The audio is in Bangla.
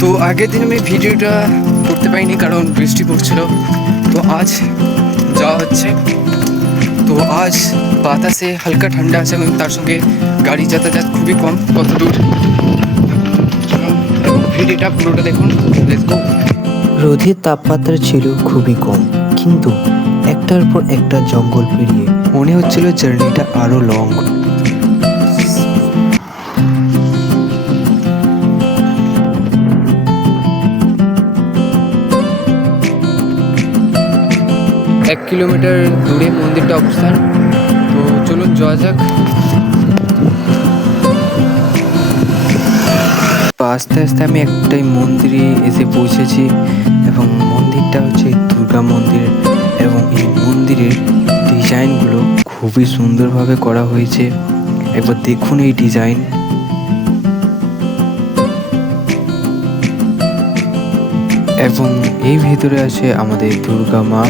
তো আগের দিন আমি ভিডিওটা করতে পারিনি কারণ বৃষ্টি পড়ছিল। তো আজ যাওয়া হচ্ছে। তো আজ বাতাসে হালকা ঠান্ডা আছে এবং তার সঙ্গে গাড়ি যাতায়াত খুবই কম। কত দূর এবং ভিডিওটা পুরোটা দেখুন। Let's go. রোদের তাপমাত্রা ছিল খুবই কম, কিন্তু একটার পর একটা জঙ্গল পেরিয়ে মনে হচ্ছিল জার্নিটা আরো লং। এক কিলোমিটার দূরে মন্দিরটা অবস্থান। তো চলুন যাওয়া যাক। আস্তে আস্তে আমি একটাই মন্দিরে এসে পৌঁছেছি এবং মন্দিরটা হচ্ছে দুর্গা মন্দির এবং এই মন্দিরের ডিজাইনগুলো খুবই সুন্দরভাবে করা হয়েছে। একবার দেখুন এই ডিজাইন। এবং এই ভিতরে আছে আমাদের দুর্গা মা।